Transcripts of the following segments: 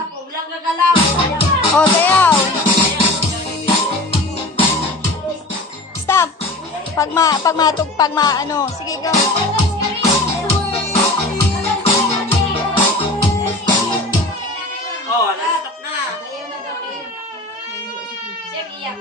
Huwag gagalaw. O, sayaw. Stop. Pag ano. Sige, go. Oh, nag-stop na. Ayaw na daw kayo. Siya iyak.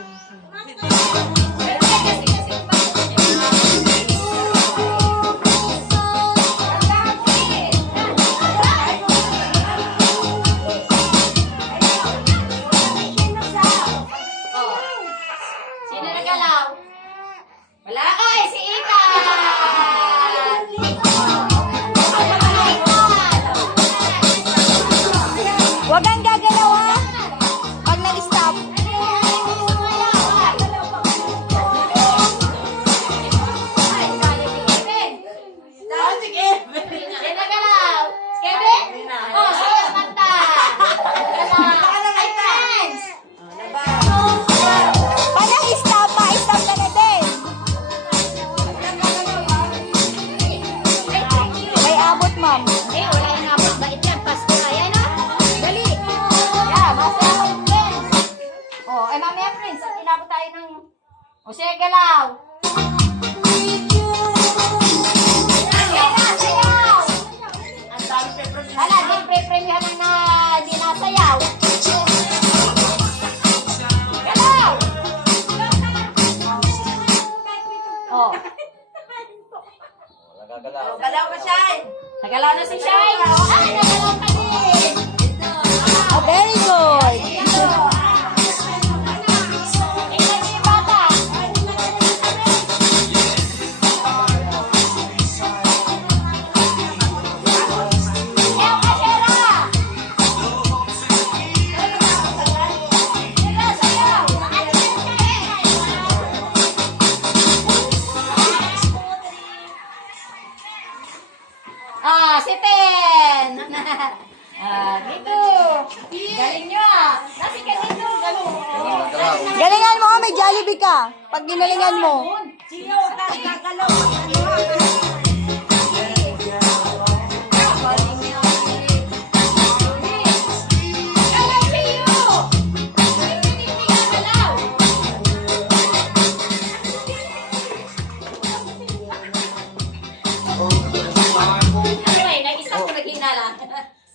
Sino nagalaw? Wala ko eh, si Ika! Huwag kang gagalaw, ha? Pag nag-stop. Sino nagalaw? Si Kevin? Oh, sa'yo, kanta! Nagalaw! Ay, friends! Pag nag-stop, ma-stop ka na din. May abot, ma'am. Eh, wala yung abot. Bait yan, Pasko na. Yan, oh. Dali. Yeah, masaya ko yung friends. Oh, ay mamaya, friends. At inabot tayo ng... O, sige, galaw. Sayaw, sayaw. Ang dami pepper. Hala, di pre-premihan na di nasayaw. Galaw. Oh, Galaw ka siya. nagalaw na si Shai. Ay, nagalaw pa din. Oh, very good. Tingnan niyo yung bata. Sayaw ka, Shera. Sayaw, sayaw. Ah, si Ten. Dito. Galing nyo ah. Nasi ka dito. Galingan mo, may Jollibee ka. Pag ginalingan mo. Sino gagalaw? Galaw sa'yo. Hindi gagalaw. Ano eh, nag-isa ko naghinala.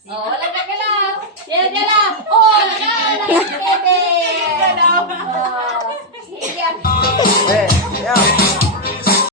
Oh, wala gagalaw. Yan galaw. Oh, nagalaw. Bebe. Oh.